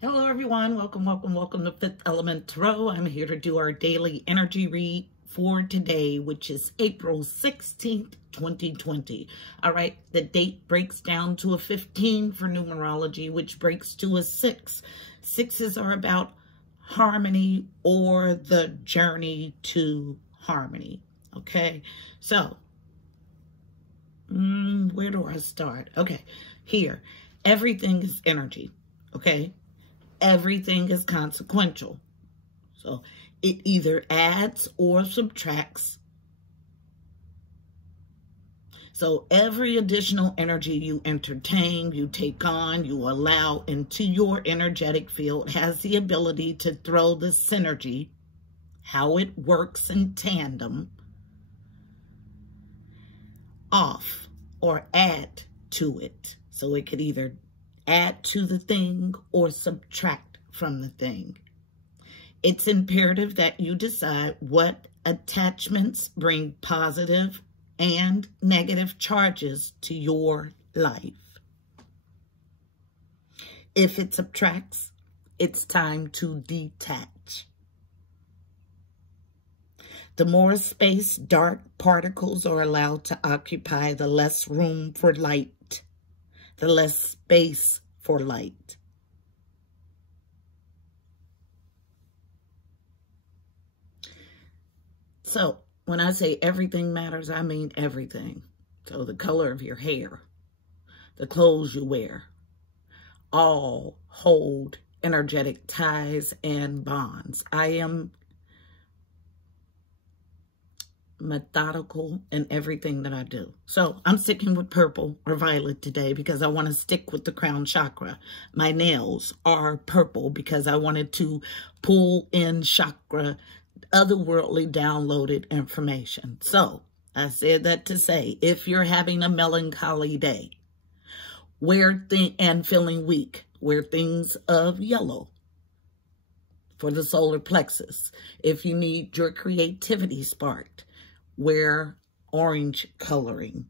Hello everyone, welcome to Fifth Element Tarot. I'm here to do our daily energy read for today, which is April 16th, 2020. All right, the date breaks down to a 15 for numerology, which breaks to a 6. Sixes are about harmony or the journey to harmony. Okay, so where do I start? Okay, here, everything is energy. Okay. Everything is consequential. So it either adds or subtracts. So every additional energy you entertain, you take on, you allow into your energetic field has the ability to throw the synergy, how it works in tandem, off or add to it. So it could either add to the thing or subtract from the thing. It's imperative that you decide what attachments bring positive and negative charges to your life. If it subtracts, it's time to detach. The more space dark particles are allowed to occupy, the less room for light. The less space for light. So when I say everything matters, I mean everything. So the color of your hair, the clothes you wear, all hold energetic ties and bonds. I am methodical in everything that I do. So I'm sticking with purple or violet today because I want to stick with the crown chakra. My nails are purple because I wanted to pull in chakra, otherworldly downloaded information. So I said that to say, if you're having a melancholy day, and feeling weak, wear things of yellow for the solar plexus. If you need your creativity sparked, wear orange coloring.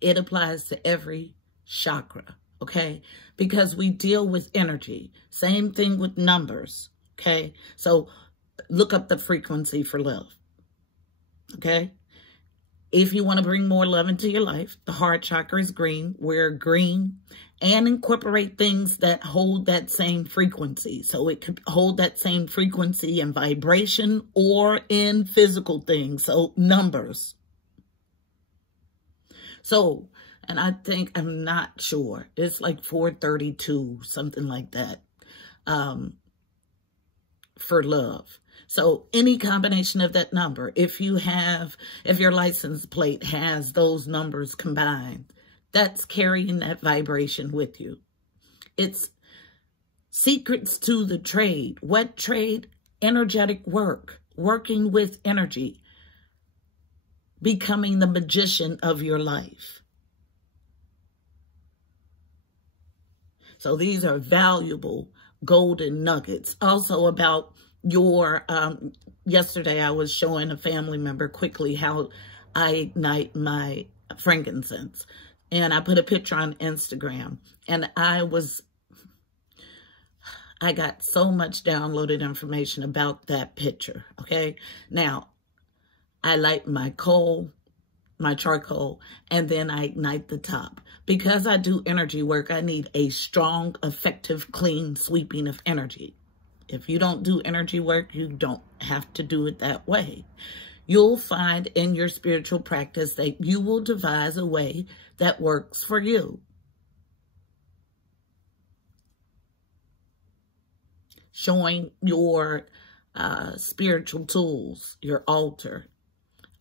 It applies to every chakra, okay? Because we deal with energy. Same thing with numbers, okay? So look up the frequency for love, okay? If you want to bring more love into your life, the heart chakra is green. Wear green and incorporate things that hold that same frequency. So it could hold that same frequency in vibration or in physical things. So numbers. So, and I think, I'm not sure, it's like 432, something like that, for love. So any combination of that number, if your license plate has those numbers combined, that's carrying that vibration with you. It's secrets to the trade. What trade? Energetic work, working with energy, becoming the magician of your life. So these are valuable golden nuggets. Also about your, yesterday I was showing a family member quickly how I ignite my frankincense. And I put a picture on Instagram. And I got so much downloaded information about that picture, okay? Now, I light my coal, my charcoal, and then I ignite the top. Because I do energy work, I need a strong, effective, clean sweeping of energy. If you don't do energy work, you don't have to do it that way. You'll find in your spiritual practice that you will devise a way that works for you. Showing your spiritual tools, your altar.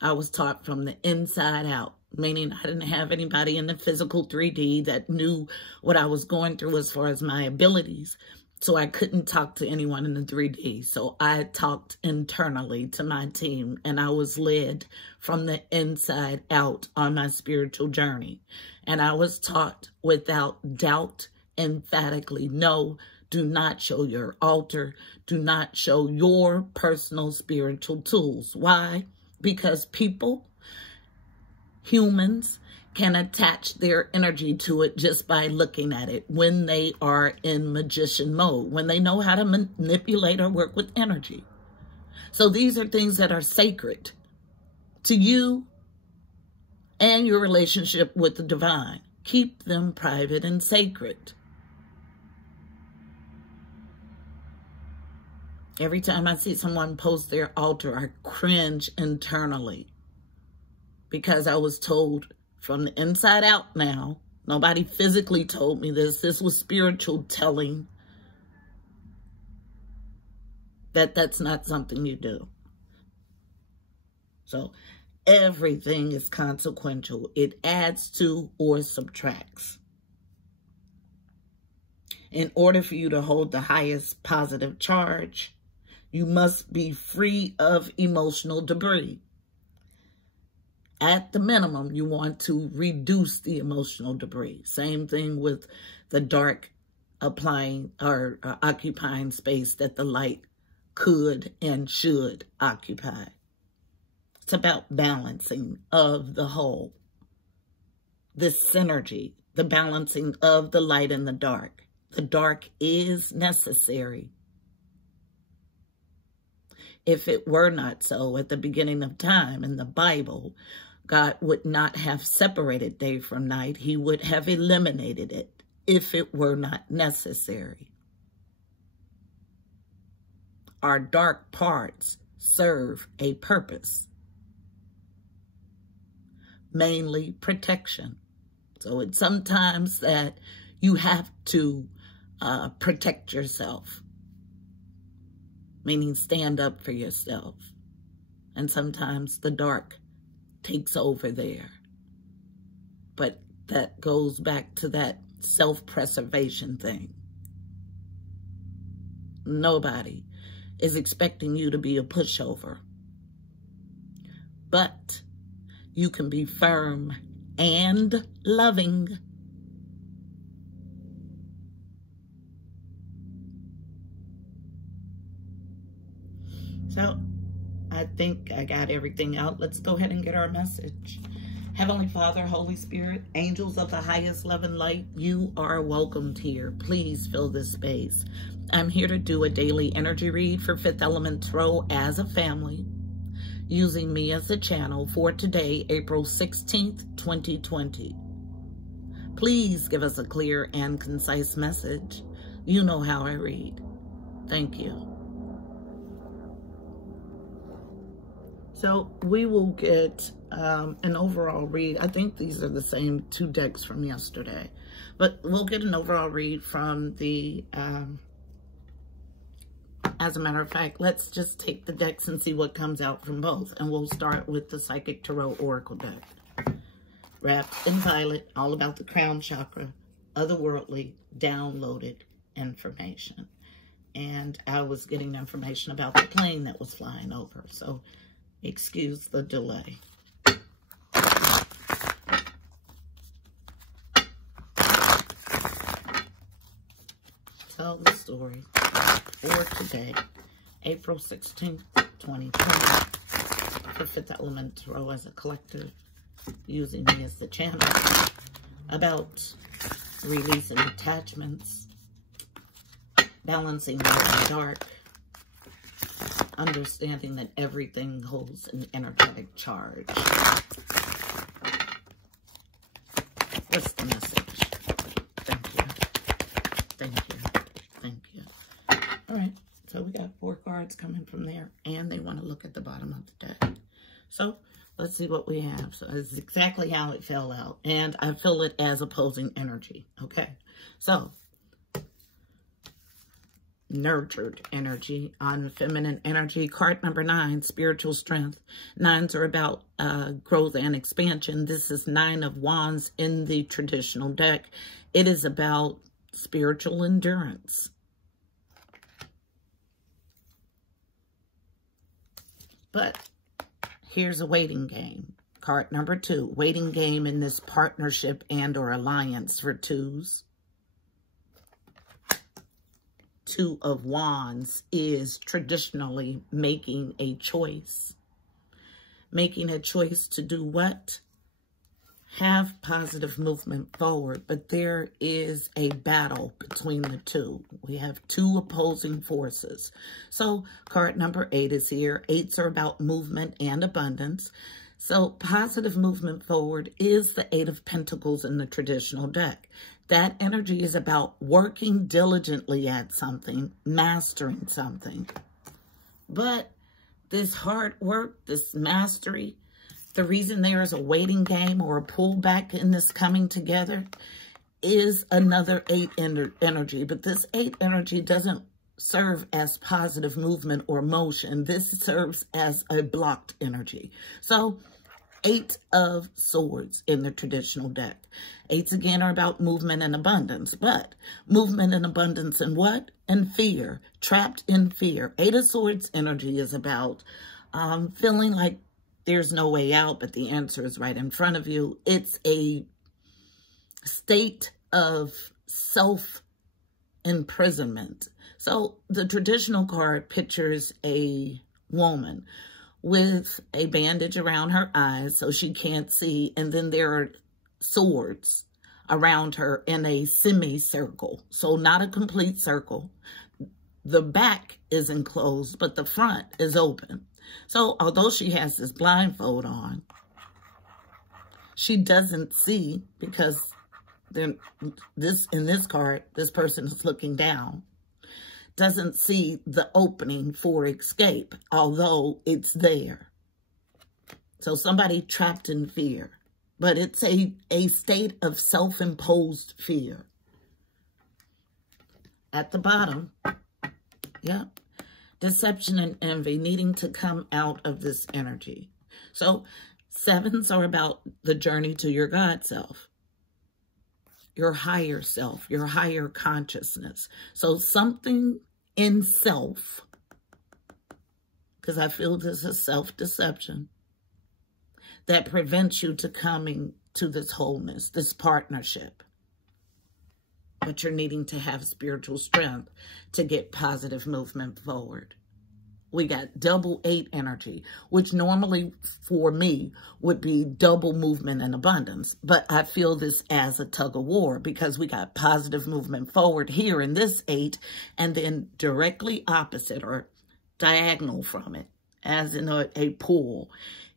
I was taught from the inside out, meaning I didn't have anybody in the physical 3D that knew what I was going through as far as my abilities. So I couldn't talk to anyone in the 3D. So I talked internally to my team, and I was led from the inside out on my spiritual journey. And I was taught without doubt, emphatically, no, do not show your altar. Do not show your personal spiritual tools. Why? Because people, humans, can attach their energy to it just by looking at it when they are in magician mode, when they know how to manipulate or work with energy. So these are things that are sacred to you and your relationship with the divine. Keep them private and sacred. Every time I see someone post their altar, I cringe internally because I was told from the inside out now, nobody physically told me this. This was spiritual telling that that's not something you do. So everything is consequential. It adds to or subtracts. In order for you to hold the highest positive charge, you must be free of emotional debris. At the minimum, you want to reduce the emotional debris. Same thing with the dark applying or occupying space that the light could and should occupy. It's about balancing of the whole. This synergy, the balancing of the light and the dark. The dark is necessary. If it were not so, at the beginning of time in the Bible, God would not have separated day from night. He would have eliminated it if it were not necessary. Our dark parts serve a purpose, mainly protection. So it's sometimes that you have to protect yourself, meaning stand up for yourself. And sometimes the dark takes over there. But that goes back to that self-preservation thing. Nobody is expecting you to be a pushover. But you can be firm and loving. So, I think I got everything out. Let's go ahead and get our message. Heavenly Father, Holy Spirit, angels of the highest love and light, you are welcomed here. Please fill this space. I'm here to do a daily energy read for Fifth Element Tarot as a family, using me as a channel for today, April 16th, 2020. Please give us a clear and concise message. You know how I read. Thank you. So we will get an overall read. I think these are the same two decks from yesterday, but we'll get an overall read from the, as a matter of fact, let's just take the decks and see what comes out from both. And we'll start with the Psychic Tarot Oracle deck. Wrapped in violet, all about the crown chakra, otherworldly, downloaded information. And I was getting information about the plane that was flying over, so excuse the delay. Tell the story for today, April 16th, 2020, for Fifth Element Tarot as a collective, using me as the channel, about releasing attachments, balancing light and dark, understanding that everything holds an energetic charge. What's the message? Thank you. Thank you. Thank you. All right. So we got 4 cards coming from there, and they want to look at the bottom of the deck. So let's see what we have. So it's exactly how it fell out, and I feel it as opposing energy. Okay. So nurtured energy on feminine energy. Card number 9, spiritual strength. 9s are about growth and expansion. This is 9 of Wands in the traditional deck. It is about spiritual endurance. But here's a waiting game. Card number 2, waiting game in this partnership and or alliance for 2s. 2 of Wands is traditionally making a choice. Making a choice to do what? have positive movement forward, but there is a battle between the two. We have two opposing forces. So card number 8 is here. 8s are about movement and abundance. So positive movement forward is the 8 of Pentacles in the traditional deck. That energy is about working diligently at something, mastering something. But this hard work, this mastery, the reason there is a waiting game or a pullback in this coming together is another 8 energy. But this 8 energy doesn't serve as positive movement or motion. This serves as a blocked energy. So 8 of Swords in the traditional deck. 8s again are about movement and abundance. But movement and abundance in what? In fear. Trapped in fear. 8 of Swords energy is about feeling like there's no way out, but the answer is right in front of you. It's a state of self-imprisonment. So the traditional card pictures a woman with a bandage around her eyes so she can't see, and then there are swords around her in a semicircle. So not a complete circle. The back is enclosed, but the front is open. So although she has this blindfold on, she doesn't see because in this card, this person is looking down, doesn't see the opening for escape, although it's there. So somebody trapped in fear, but it's a state of self-imposed fear. At the bottom, yeah. Deception and envy, needing to come out of this energy. So 7s are about the journey to your God self, your higher self, your higher consciousness. So something in self, because I feel this is self-deception, that prevents you to coming to this wholeness, this partnership. But you're needing to have spiritual strength to get positive movement forward. We got double 8 energy, which normally for me would be double movement and abundance. But I feel this as a tug of war because we got positive movement forward here in this 8, and then directly opposite or diagonal from it, as in a pull,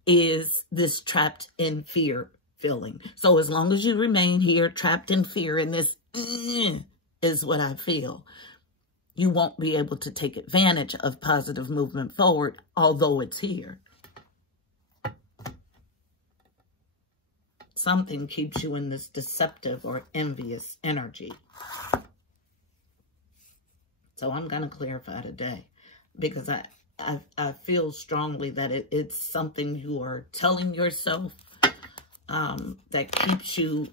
is this trapped in fear feeling. So as long as you remain here trapped in fear, and this is what I feel, you won't be able to take advantage of positive movement forward, although it's here. Something keeps you in this deceptive or envious energy. So I'm going to clarify today because I feel strongly that it's something you are telling yourself that keeps you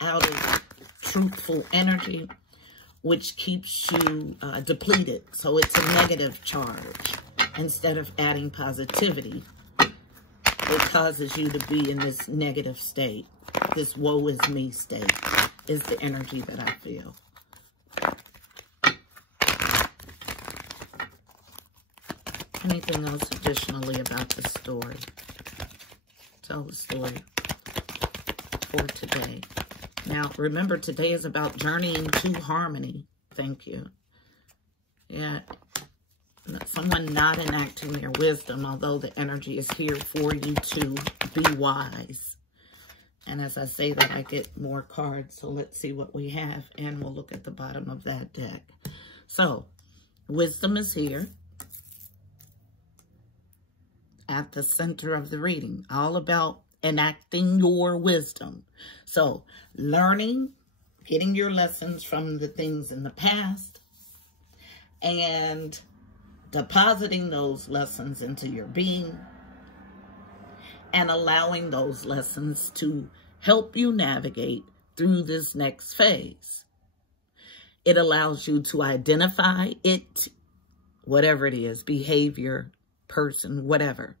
out of truthful energy, which keeps you depleted. So it's a negative charge. Instead of adding positivity, it causes you to be in this negative state. This woe is me state is the energy that I feel. Anything else additionally about the story? Tell the story for today. Now, remember, today is about journeying to harmony. Thank you. Yeah. Someone not enacting their wisdom, although the energy is here for you to be wise. And as I say that, I get more cards. So let's see what we have. And we'll look at the bottom of that deck. So, wisdom is here at the center of the reading. All about enacting your wisdom. So, learning, getting your lessons from the things in the past, and depositing those lessons into your being, and allowing those lessons to help you navigate through this next phase. It allows you to identify it, whatever it is, behavior, person, whatever,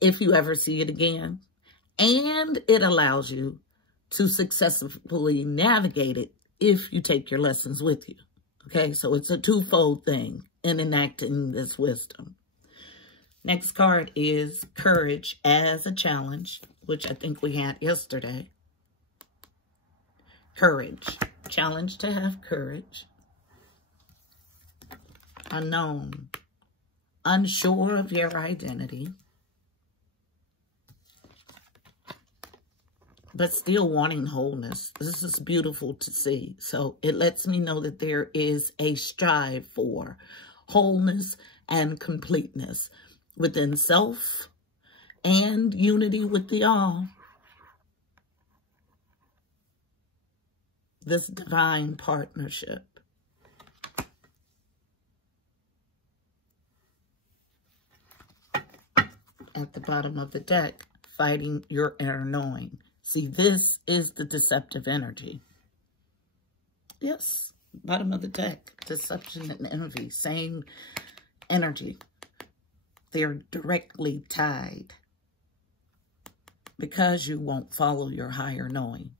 if you ever see it again. And it allows you to successfully navigate it if you take your lessons with you. Okay, so it's a twofold thing in enacting this wisdom. Next card is Courage as a Challenge. which I think we had yesterday. Courage. Challenge to have courage. Unknown. Unsure of your identity. But still wanting wholeness. This is beautiful to see. So it lets me know that there is a strive for wholeness and completeness within self and unity with the all. This divine partnership. At the bottom of the deck, fighting your inner knowing. See, this is the deceptive energy. Yes, bottom of the deck, deception and envy, same energy. They're directly tied because you won't follow your higher knowing,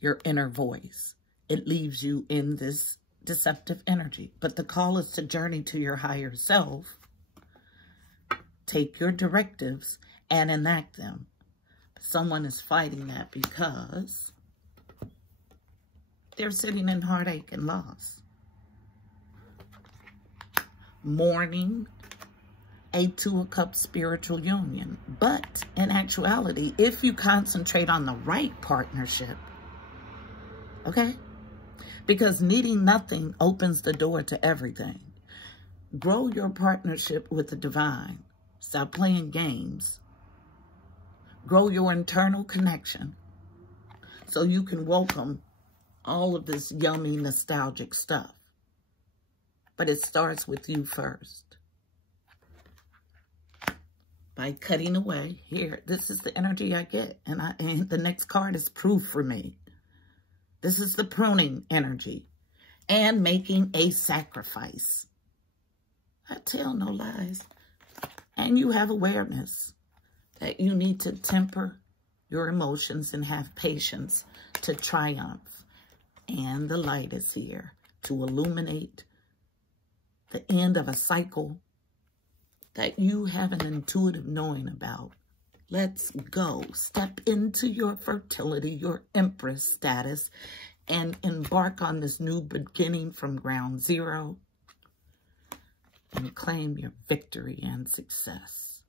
your inner voice. It leaves you in this deceptive energy. But the call is to journey to your higher self. Take your directives and enact them. Someone is fighting that because they're sitting in heartache and loss. Mourning a Two of Cups spiritual union. But in actuality, if you concentrate on the right partnership, okay? Because needing nothing opens the door to everything. Grow your partnership with the divine. Stop playing games. Grow your internal connection so you can welcome all of this yummy, nostalgic stuff. But it starts with you first. By cutting away. Here, this is the energy I get. And the next card is proof for me. This is the pruning energy. And making a sacrifice. I tell no lies. And you have awareness that you need to temper your emotions and have patience to triumph. And the light is here to illuminate the end of a cycle that you have an intuitive knowing about. Let's go. Step into your fertility, your Empress status, and embark on this new beginning from ground zero and claim your victory and success.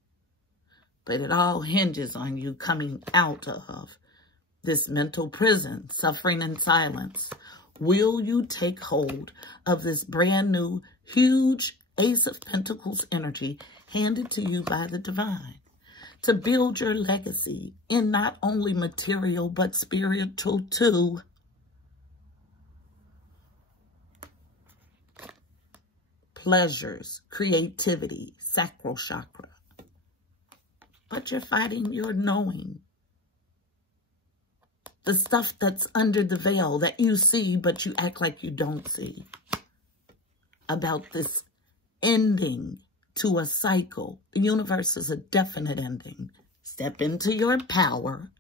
But it all hinges on you coming out of this mental prison, suffering in silence. Will you take hold of this brand new, huge Ace of Pentacles energy handed to you by the divine to build your legacy in not only material, but spiritual too? Pleasures, creativity, sacral chakra. But you're fighting your knowing. The stuff that's under the veil that you see, but you act like you don't see. About this ending to a cycle. The universe is a definite ending. Step into your power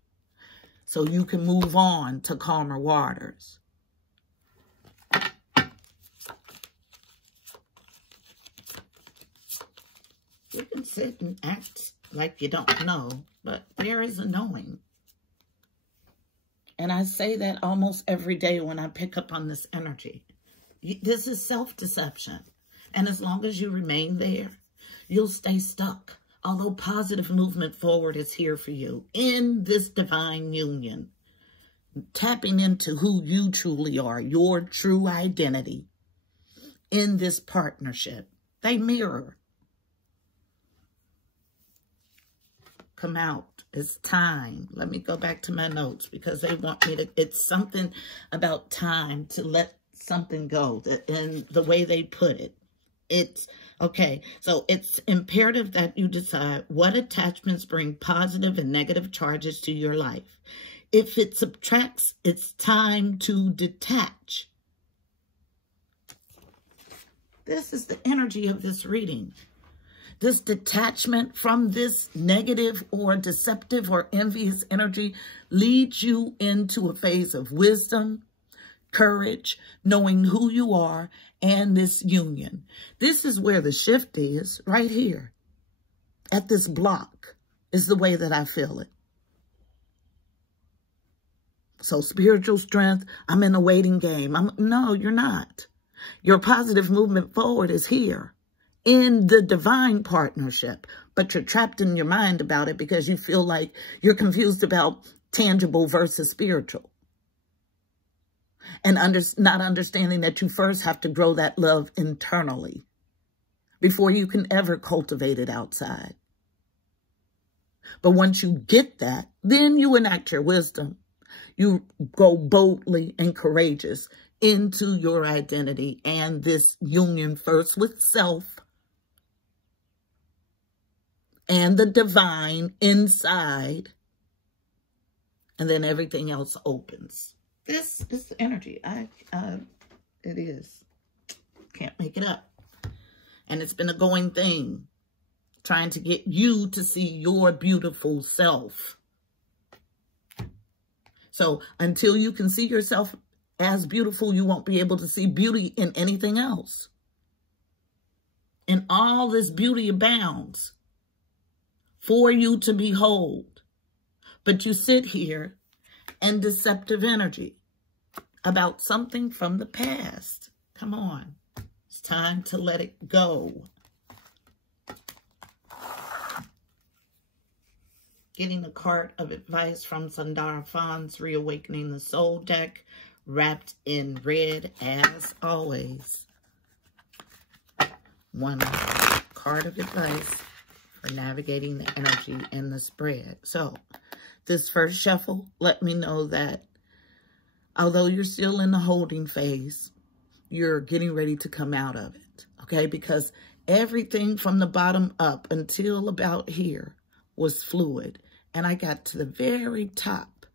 so you can move on to calmer waters. You can sit and act like you don't know, but there is a knowing. And I say that almost every day when I pick up on this energy. This is self-deception. And as long as you remain there, you'll stay stuck. Although positive movement forward is here for you in this divine union. Tapping into who you truly are, your true identity in this partnership. They mirror. Come out. It's time. Let me go back to my notes because they want me to, it's something about time to let something go. And the way they put it. It's, okay, so it's imperative that you decide what attachments bring positive and negative charges to your life. If it subtracts, it's time to detach. This is the energy of this reading. This detachment from this negative or deceptive or envious energy leads you into a phase of wisdom, courage, knowing who you are, and this union. This is where the shift is, right here. At this block is the way that I feel it. So spiritual strength, I'm in a waiting game. No, you're not. Your positive movement forward is here in the divine partnership, but you're trapped in your mind about it because you feel like you're confused about tangible versus spiritual. And not understanding that you first have to grow that love internally before you can ever cultivate it outside. But once you get that, then you enact your wisdom. You go boldly and courageous into your identity and this union first with self and the divine inside, and then everything else opens. This is the energy. It is. Can't make it up. And it's been a going thing, trying to get you to see your beautiful self. So until you can see yourself as beautiful, you won't be able to see beauty in anything else. And all this beauty abounds for you to behold. But you sit here in deceptive energy about something from the past. Come on. It's time to let it go. Getting a card of advice from Sundara Fawn's Reawakening the Soul deck, wrapped in red as always. One card of advice for navigating the energy in the spread. So, this first shuffle let me know that although you're still in the holding phase, you're getting ready to come out of it, okay? Because everything from the bottom up until about here was fluid. And I got to the very top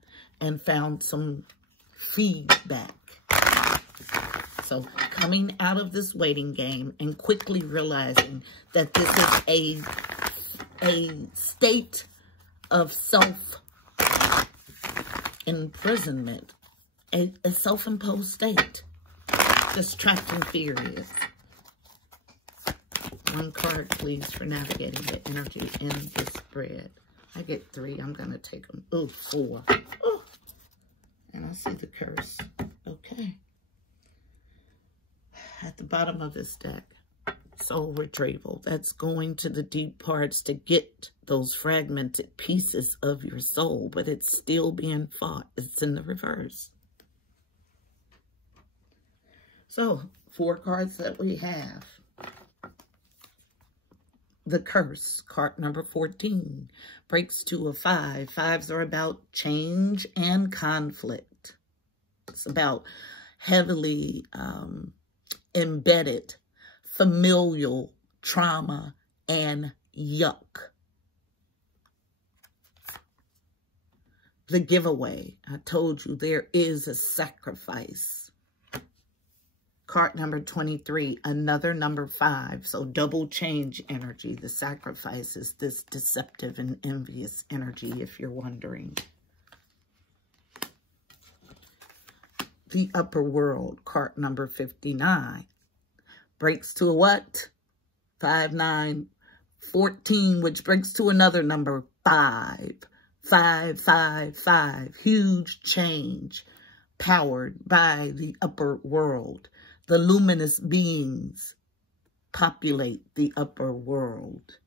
and found some feedback. So coming out of this waiting game and quickly realizing that this is a state of self-imprisonment, a self-imposed state. Just trapped in fear is. One card, please, for navigating the energy in this spread. I get 3. I'm going to take them. Ooh, 4. Ooh. And I see the curse. Okay. At the bottom of this deck, soul retrieval. That's going to the deep parts to get those fragmented pieces of your soul, but it's still being fought. It's in the reverse. So, 4 cards that we have. The curse, card number 14, breaks to a 5. 5s are about change and conflict. It's about heavily embedded familial trauma and yuck. The giveaway. I told you there is a sacrifice. Card number 23, another number 5. So double change energy. The sacrifice is this deceptive and envious energy, if you're wondering. The upper world, card number 59. Breaks to a what? 5, 9, 14, which breaks to another number 5. 5, 5, 5. Huge change powered by the upper world. The luminous beings populate the upper world.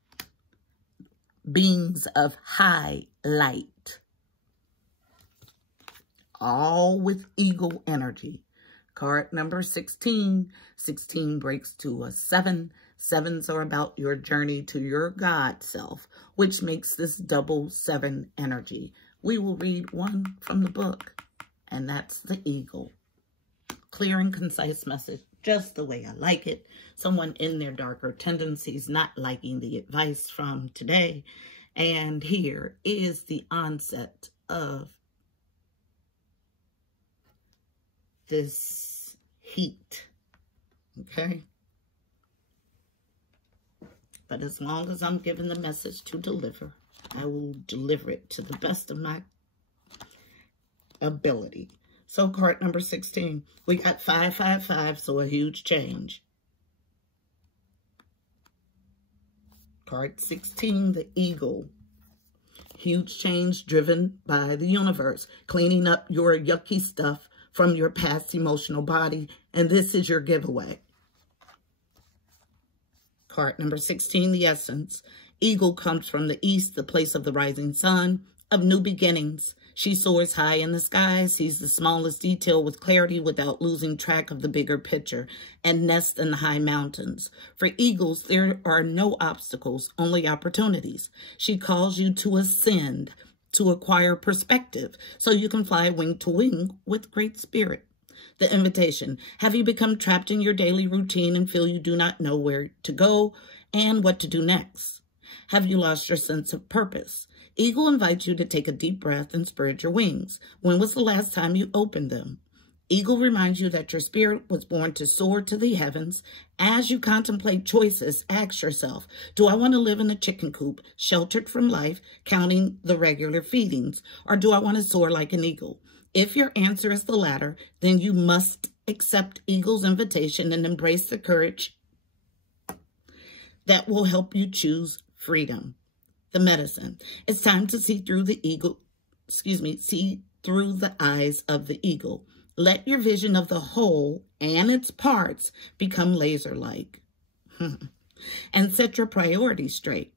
Beings of high light. All with eagle energy. Card number 16. 16 breaks to a 7. 7s are about your journey to your God self, which makes this double 7 energy. We will read one from the book, and that's the eagle. Clear and concise message, just the way I like it. Someone in their darker tendencies not liking the advice from today. And here is the onset of this heat, okay? But as long as I'm given the message to deliver, I will deliver it to the best of my ability. So card number 16, we got 5, 5, 5, so a huge change. Card 16, the eagle. Huge change driven by the universe, cleaning up your yucky stuff from your past emotional body. And this is your giveaway. Card number 16, the essence. Eagle comes from the east, the place of the rising sun, of new beginnings. She soars high in the sky, sees the smallest detail with clarity without losing track of the bigger picture, and nests in the high mountains. For eagles, there are no obstacles, only opportunities. She calls you to ascend, to acquire perspective, so you can fly wing to wing with great spirit. The invitation. Have you become trapped in your daily routine and feel you do not know where to go and what to do next? Have you lost your sense of purpose? Eagle invites you to take a deep breath and spread your wings. When was the last time you opened them? Eagle reminds you that your spirit was born to soar to the heavens. As you contemplate choices, ask yourself, do I want to live in a chicken coop, sheltered from life, counting the regular feedings, or do I want to soar like an eagle? If your answer is the latter, then you must accept Eagle's invitation and embrace the courage that will help you choose freedom. The medicine. It's time to see through the see through the eyes of the eagle. Let your vision of the whole and its parts become laser-like. And set your priorities straight.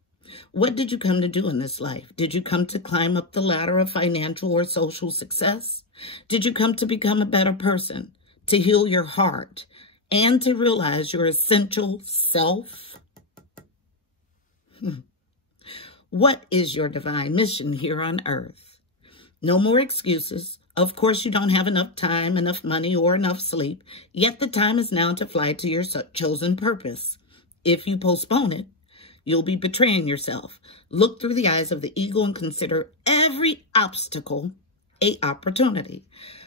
What did you come to do in this life? Did you come to climb up the ladder of financial or social success? Did you come to become a better person, to heal your heart, and to realize your essential self? What is your divine mission here on earth? No more excuses. Of course, you don't have enough time, enough money, or enough sleep. Yet the time is now to fly to your chosen purpose. If you postpone it, you'll be betraying yourself. Look through the eyes of the eagle and consider every obstacle an opportunity.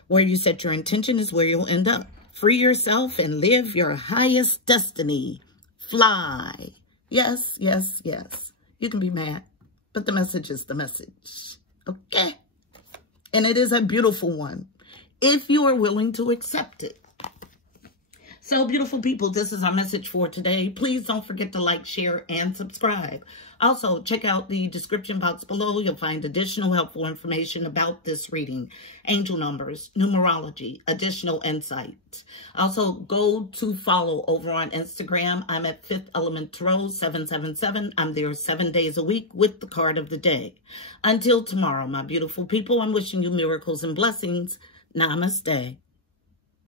Where you set your intention is where you'll end up. Free yourself and live your highest destiny. Fly. Yes, yes, yes. You can be mad, but the message is the message. Okay? And it is a beautiful one, if you are willing to accept it. So, beautiful people, this is our message for today. Please don't forget to like, share, and subscribe. Also, check out the description box below. You'll find additional helpful information about this reading. Angel numbers, numerology, additional insight. Also, go to follow over on Instagram. I'm at 5th Element Tarot 777. I'm there 7 days a week with the card of the day. Until tomorrow, my beautiful people, I'm wishing you miracles and blessings. Namaste.